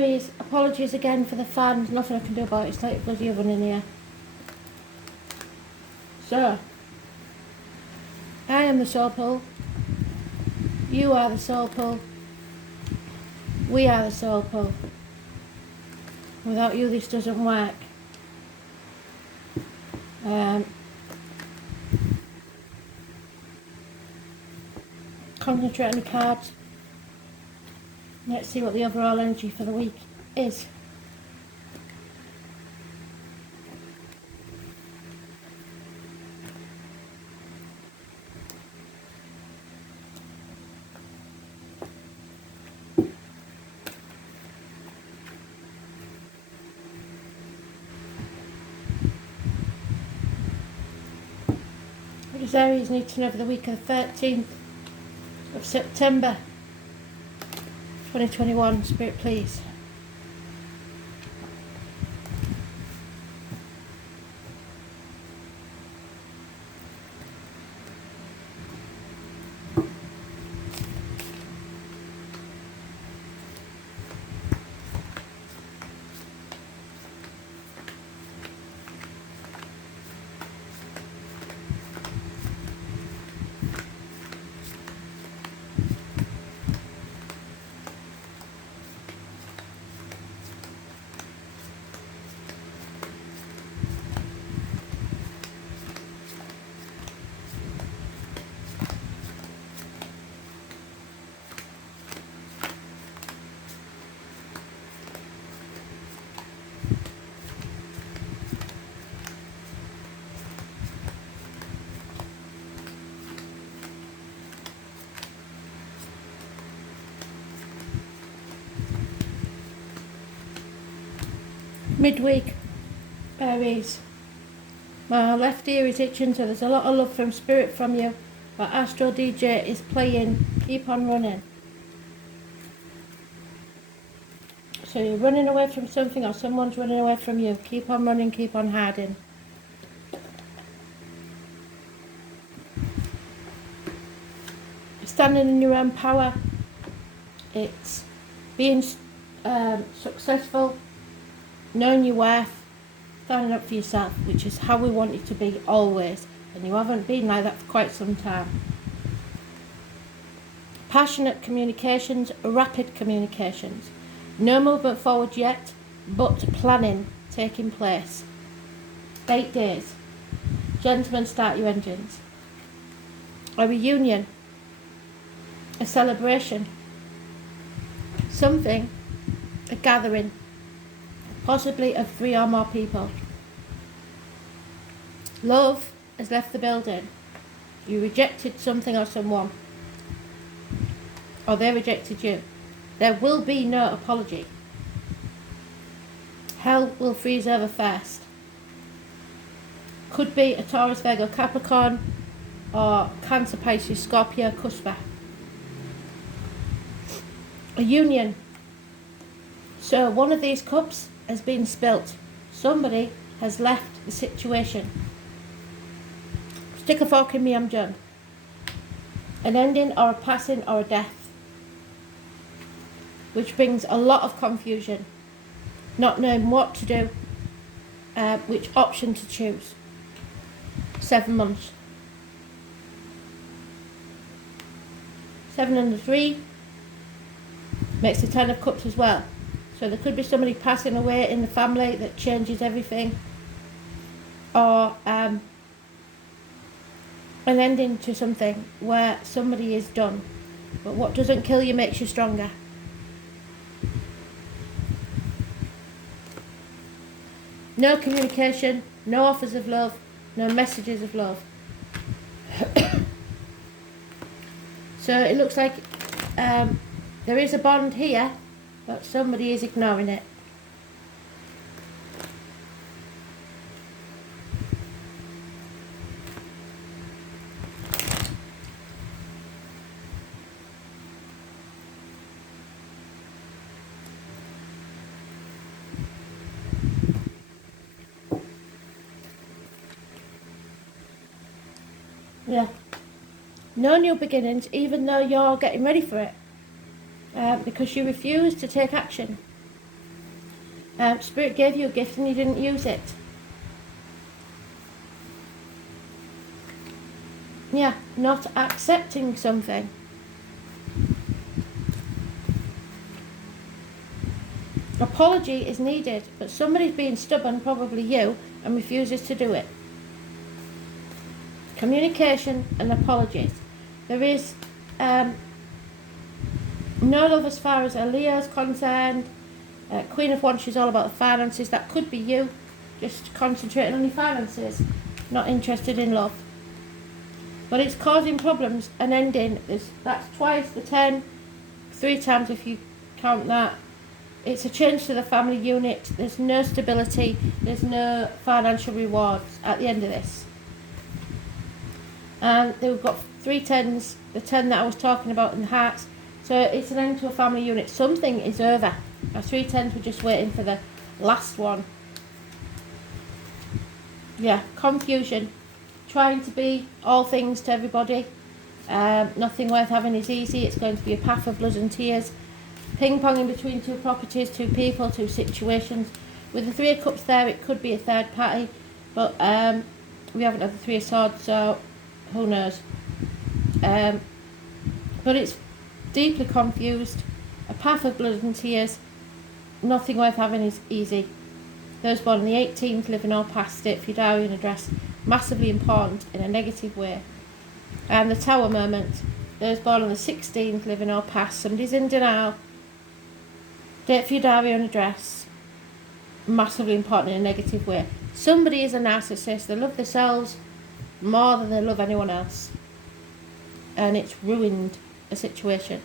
Aries, apologies again for the fan. There's nothing I can do about it. It's like a bloody oven in here. So, I am the soul pull. You are the soul pull. We are the soul pull. Without you, this doesn't work. Concentrate on the cards. Let's see what the overall energy for the week is. What does Aries need to know for the week of the 13th of September 2021? Spirit, please. Midweek, Aries. My left ear is itching, so there's a lot of love from Spirit from you. But Astro DJ is playing Keep on Running. So you're running away from something, or someone's running away from you. Keep on running, keep on hiding. Standing in your own power. It's being successful, knowing your worth, standing up for yourself, which is how we want it to be always, and you haven't been like that for quite some time. Passionate communications, rapid communications. No movement forward yet, but planning taking place. 8 days. Gentlemen, start your engines. A reunion, a celebration, something, a gathering, possibly of 3 or more people. Love has left the building. You rejected something or someone, or they rejected you. There will be no apology. Hell will freeze over first. Could be a Taurus, Virgo, Capricorn, or Cancer, Pisces, Scorpio, Cuspa. A union. So one of these cups has been spilt. Somebody has left the situation. Stick a fork in me, I'm done. An ending or a passing or a death. Which brings a lot of confusion. Not knowing what to do, which option to choose. 7 months. 7 and the 3 makes the 10 of cups as well. So there could be somebody passing away in the family that changes everything. Or an ending to something where somebody is done. But what doesn't kill you makes you stronger. No communication, no offers of love, no messages of love. So it looks like there is a bond here, but somebody is ignoring it. Yeah. No new beginnings, even though you're getting ready for it. Because you refuse to take action. Spirit gave you a gift and you didn't use it. Yeah, not accepting something. Apology is needed, but somebody's being stubborn, probably you, and refuses to do it. Communication and apologies. There is no love as far as a Leo's concerned. Queen of Wands, she's all about the finances. That could be you, just concentrating on your finances, not interested in love. But it's causing problems and ending. That's twice the 10, 3 times if you count that. It's a change to the family unit. There's no stability. There's no financial rewards at the end of this. And we've got 3 10s, the 10 that I was talking about in the hearts. So it's an end to a family unit. Something is over. Our 3 10s were just waiting for the last one. Yeah, confusion. Trying to be all things to everybody. Nothing worth having is easy. It's going to be a path of blood and tears. Ping-ponging between 2 properties, 2 people, 2 situations. With the 3 of Cups there, it could be a third party. But we haven't had the 3 of Swords, so who knows. But it's deeply confused. A path of blood and tears. Nothing worth having is easy. Those born on the 18th, living or past it, Fidari and address. Massively important in a negative way. And the Tower moment. Those born on the 16th, living or past. Somebody's in denial. Date for your diary and address. Massively important in a negative way. Somebody is a narcissist. They love themselves more than they love anyone else. And it's ruined a situation.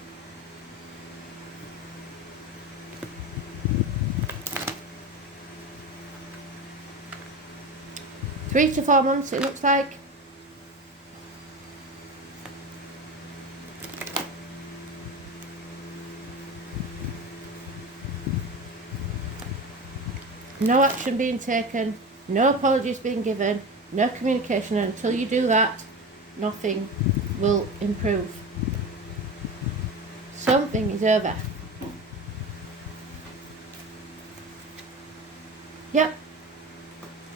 Three to 4 months it looks like. No action being taken, no apologies being given, no communication, and until you do that, nothing will improve. Something is over. Yep.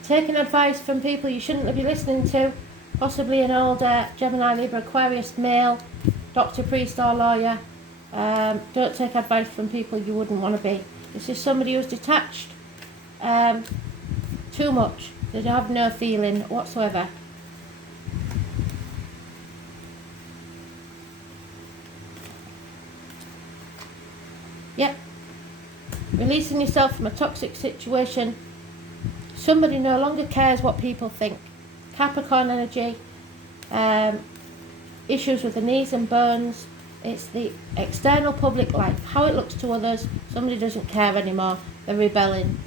Taking advice from people you shouldn't be listening to, possibly an older Gemini, Libra, Aquarius male, doctor, priest or lawyer. Don't take advice from people you wouldn't want to be. This is somebody who's detached too much. They have no feeling whatsoever. Yep. Releasing yourself from a toxic situation. Somebody no longer cares what people think. Capricorn energy. Issues with the knees and bones. It's the external public life. How it looks to others. Somebody doesn't care anymore. They're rebelling.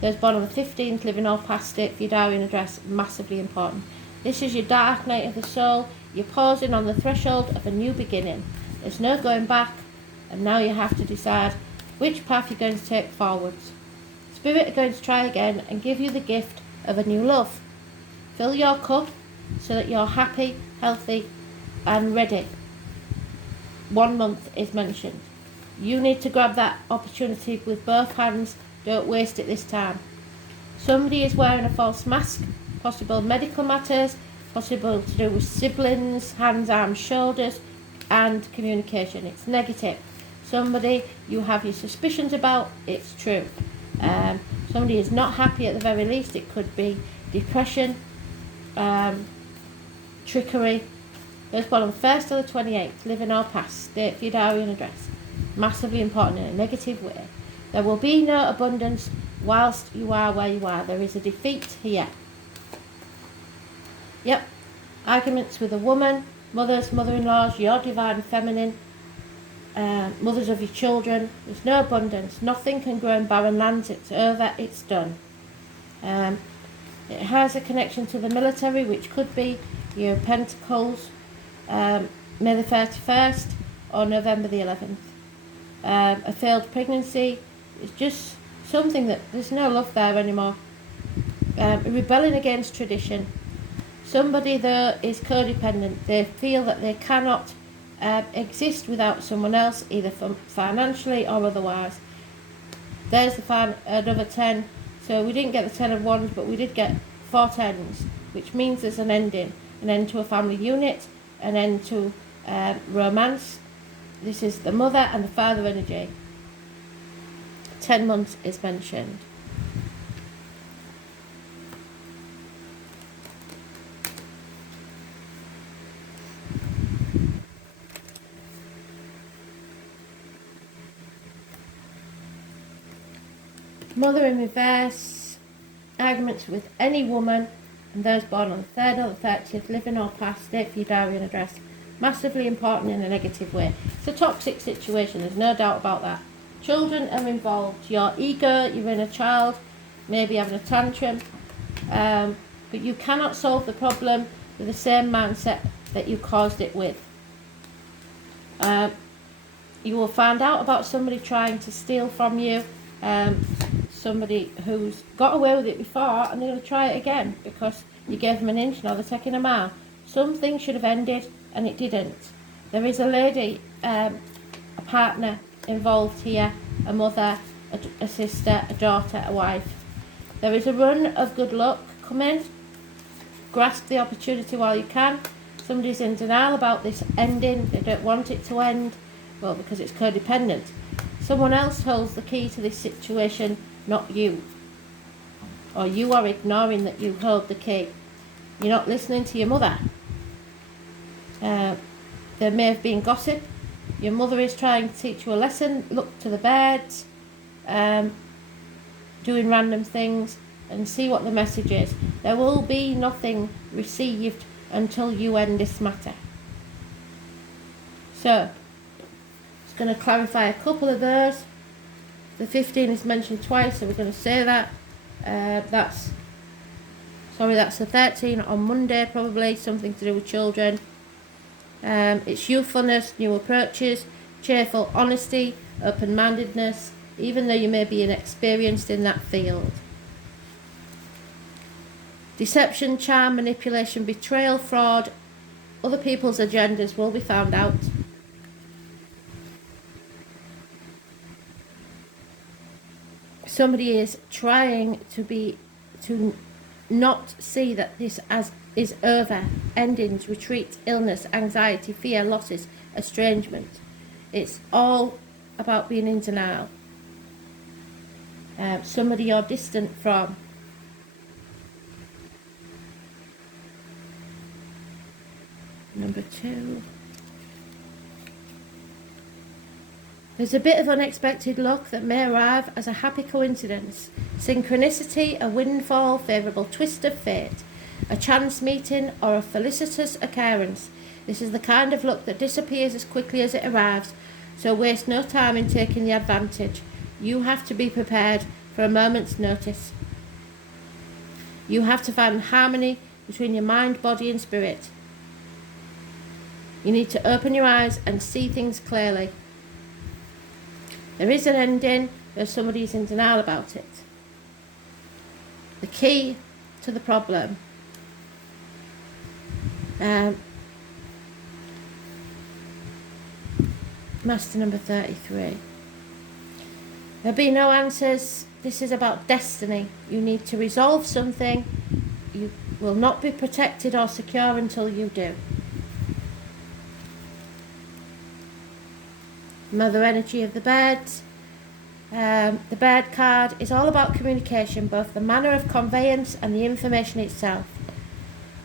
Those born on the 15th, living or past it, for your diary and address, massively important. This is your dark night of the soul. You're pausing on the threshold of a new beginning. There's no going back, and now you have to decide which path you're going to take forwards. Spirit are going to try again and give you the gift of a new love. Fill your cup so that you're happy, healthy, and ready. 1 month is mentioned. You need to grab that opportunity with both hands. Don't waste it this time. Somebody is wearing a false mask, possible medical matters, possible to do with siblings, hands, arms, shoulders, and communication. It's negative. Somebody you have your suspicions about, it's true. Somebody is not happy at the very least. It could be depression, trickery. Those born on the 1st or the 28th, living or past, date for your diary and address. Massively important in a negative way. There will be no abundance whilst you are where you are. There is a defeat here. Yep. Arguments with a woman, mothers, mother-in-laws, your divine feminine, mothers of your children. There's no abundance. Nothing can grow in barren lands. It's over. It's done. It has a connection to the military, which could be your Pentacles, May the 31st or November the 11th. A failed pregnancy. It's just something that there's no love there anymore. Rebelling against tradition. Somebody though is codependent. They feel that they cannot exist without someone else, either financially or otherwise. There's the fan, another 10. So we didn't get the 10 of wands, but we did get 4 tens, which means there's an ending. An end to a family unit, an end to romance. This is the mother and the father energy. 10 months is mentioned. Mother in reverse, arguments with any woman, and those born on the 3rd or the 30th, living or past, date for your diary and address. Massively important in a negative way. It's a toxic situation, there's no doubt about that. Children are involved. Your ego, your inner child, maybe having a tantrum, but you cannot solve the problem with the same mindset that you caused it with. You will find out about somebody trying to steal from you, somebody who's got away with it before, and they're going to try it again because you gave them an inch, now they're taking a mile. Something should have ended and it didn't. There is a lady, a partner involved here, a mother, a sister, a daughter, a wife. There is a run of good luck coming. Grasp the opportunity while you can. Somebody's in denial about this ending. They don't want it to end. Well, because it's codependent. Someone else holds the key to this situation, not you. Or you are ignoring that you hold the key. You're not listening to your mother. There may have been gossip. Your mother is trying to teach you a lesson. Look to the bed, doing random things, and see what the message is. There will be nothing received until you end this matter. So, it's going to clarify a couple of those. The 15 is mentioned twice, so we're going to say that. That's the 13 on Monday, probably something to do with children. It's youthfulness, new approaches, cheerful honesty, open-mindedness, even though you may be inexperienced in that field. Deception, charm, manipulation, betrayal, fraud, other people's agendas will be found out. Somebody is trying to not see that this is over. Endings, retreat, illness, anxiety, fear, losses, estrangement. It's all about being in denial. Somebody you're distant from. Number 2. There's a bit of unexpected luck that may arrive as a happy coincidence. Synchronicity, a windfall, favourable twist of fate, a chance meeting or a felicitous occurrence. This is the kind of luck that disappears as quickly as it arrives, so waste no time in taking the advantage. You have to be prepared for a moment's notice. You have to find harmony between your mind, body and spirit. You need to open your eyes and see things clearly. There is an ending, though somebody's in denial about it. The key to the problem. Master number 33. There'll be no answers. This is about destiny. You need to resolve something. You will not be protected or secure until you do. Mother energy of the bird. The bird card is all about communication, both the manner of conveyance and the information itself.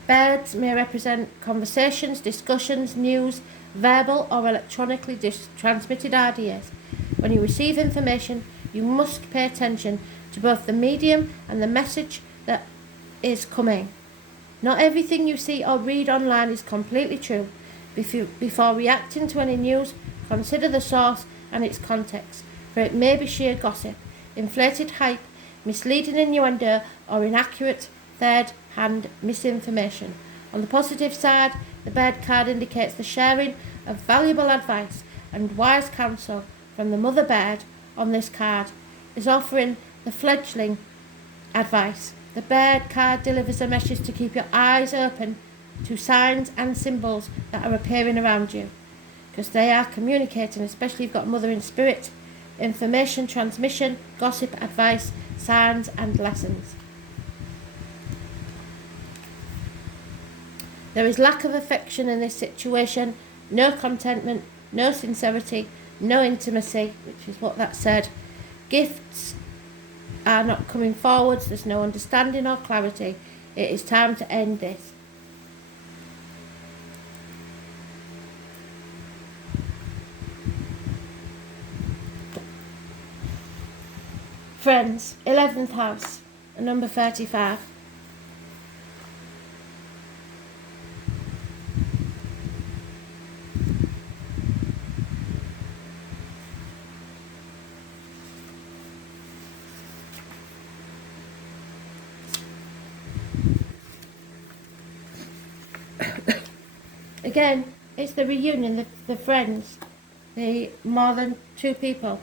Birds may represent conversations, discussions, news, verbal or electronically transmitted ideas. When you receive information, you must pay attention to both the medium and the message that is coming. Not everything you see or read online is completely true. Before reacting to any news, consider the source and its context, for it may be sheer gossip, inflated hype, misleading innuendo, or inaccurate third-hand misinformation. On the positive side, the bird card indicates the sharing of valuable advice and wise counsel from the mother bird. On this card is offering the fledgling advice. The bird card delivers a message to keep your eyes open to signs and symbols that are appearing around you, because they are communicating, especially if you've got mother in spirit. information transmission, gossip, advice, signs and lessons. There is lack of affection in this situation, no contentment, no sincerity, no intimacy, which is what that said. Gifts are not coming forwards, there's no understanding or clarity. It is time to end this. Friends, 11th house, number 35. Again, it's the reunion, the friends, the more than two people.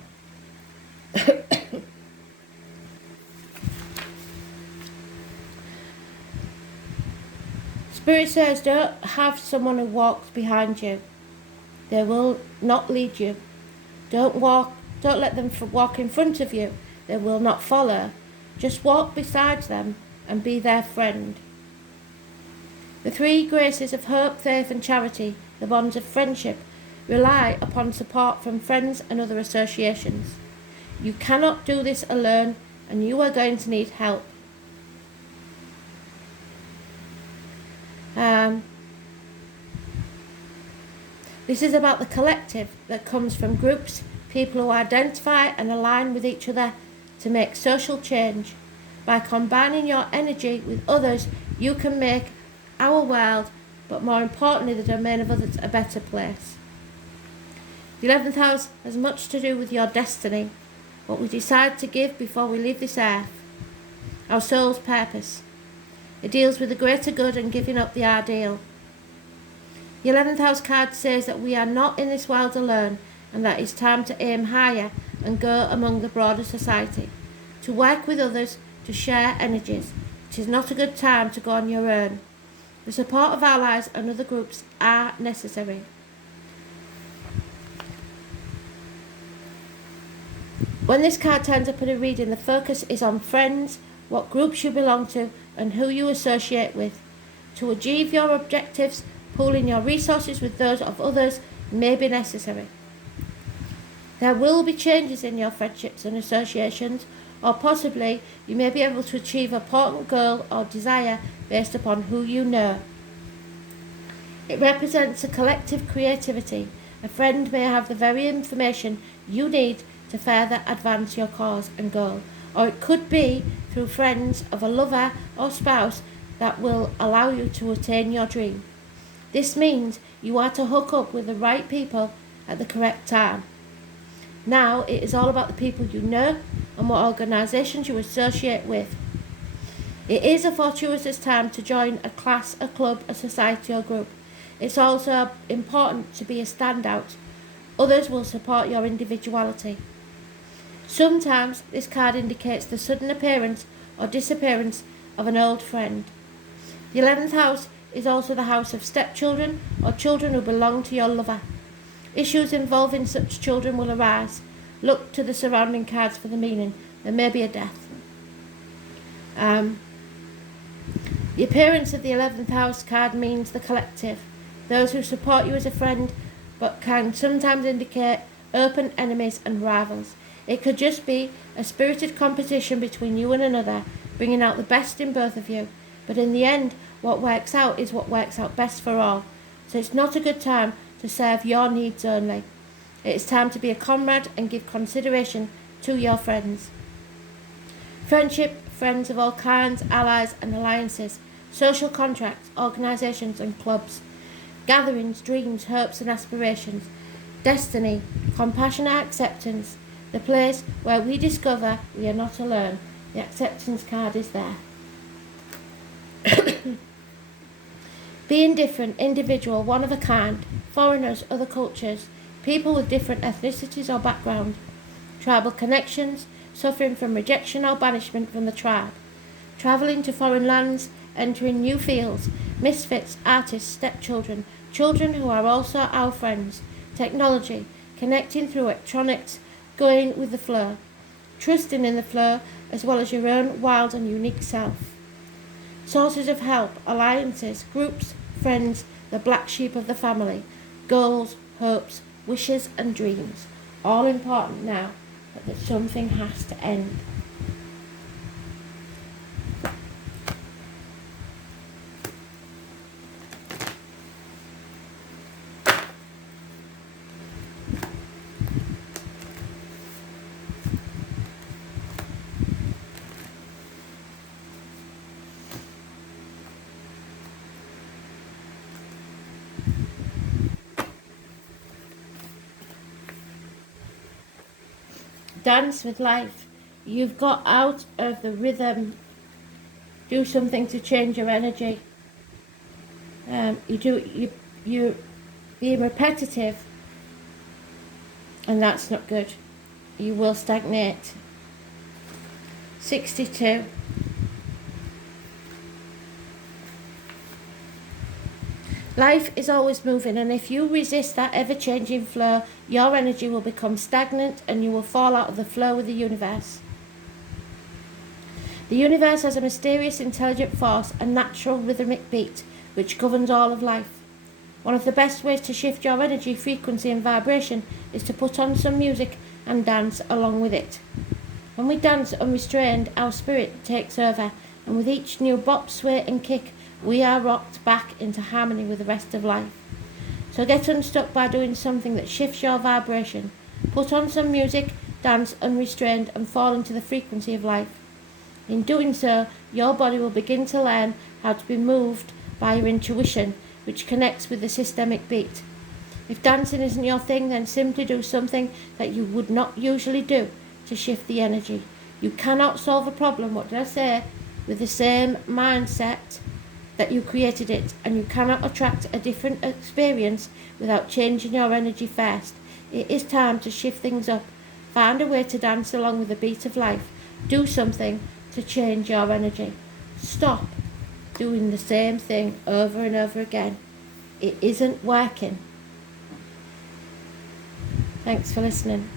Spirit says don't have someone who walks behind you. They will not lead you. Don't let them walk in front of you. They will not follow. Just walk beside them and be their friend. The three graces of hope, faith and charity, the bonds of friendship, rely upon support from friends and other associations. You cannot do this alone and you are going to need help. This is about the collective that comes from groups, people who identify and align with each other to make social change. By combining your energy with others, you can make our world, but more importantly the domain of others, a better place. The 11th house has much to do with your destiny, what we decide to give before we leave this earth, our soul's purpose. It deals with the greater good and giving up the ideal. The 11th house card says that we are not in this world alone and that it's time to aim higher and go among the broader society, to work with others, to share energies. It is not a good time to go on your own. The support of allies and other groups are necessary. When this card turns up in a reading, the focus is on friends, what groups you belong to and who you associate with. To achieve your objectives, pooling your resources with those of others may be necessary. There will be changes in your friendships and associations, or possibly you may be able to achieve a important goal or desire based upon who you know. It represents a collective creativity. A friend may have the very information you need to further advance your cause and goal, or it could be through friends of a lover or spouse that will allow you to attain your dream. This means you are to hook up with the right people at the correct time. Now it is all about the people you know and what organisations you associate with. It is a fortuitous time to join a class, a club, a society or group. It's also important to be a standout. Others will support your individuality. Sometimes this card indicates the sudden appearance or disappearance of an old friend. The 11th house is also the house of stepchildren or children who belong to your lover. Issues involving such children will arise. Look to the surrounding cards for the meaning. There may be a death. The appearance of the 11th house card means the collective, those who support you as a friend, but can sometimes indicate open enemies and rivals. It could just be a spirited competition between you and another, bringing out the best in both of you. But in the end, what works out is what works out best for all. So it's not a good time to serve your needs only. It is time to be a comrade and give consideration to your friends. Friendship, friends of all kinds, allies and alliances, social contracts, organisations and clubs, gatherings, dreams, hopes and aspirations, destiny, compassionate acceptance, the place where we discover we are not alone. The acceptance card is there. Being different, individual, one of a kind, foreigners, other cultures, people with different ethnicities or background, tribal connections, suffering from rejection or banishment from the tribe, travelling to foreign lands, entering new fields, misfits, artists, stepchildren, children who are also our friends, technology, connecting through electronics, going with the flow, trusting in the flow as well as your own wild and unique self. Sources of help, alliances, groups, friends, the black sheep of the family, goals, hopes, wishes and dreams. All important now, but that something has to end. Dance with life. You've got out of the rhythm. Do something to change your energy. You're being repetitive, and that's not good. You will stagnate. 62. Life is always moving, and if you resist that ever-changing flow, your energy will become stagnant and you will fall out of the flow with the universe. The universe has a mysterious, intelligent force, a natural rhythmic beat, which governs all of life. One of the best ways to shift your energy, frequency and vibration is to put on some music and dance along with it. When we dance unrestrained, our spirit takes over, and with each new bop, sway and kick, we are rocked back into harmony with the rest of life. So get unstuck by doing something that shifts your vibration. Put on some music, dance unrestrained and fall into the frequency of life. In doing so, your body will begin to learn how to be moved by your intuition, which connects with the systemic beat. If dancing isn't your thing, then simply do something that you would not usually do to shift the energy. You cannot solve a problem, what did I say, with the same mindset that you created it, and you cannot attract a different experience without changing your energy first. It is time to shift things up. Find a way to dance along with the beat of life. Do something to change your energy. Stop doing the same thing over and over again. It isn't working. Thanks for listening.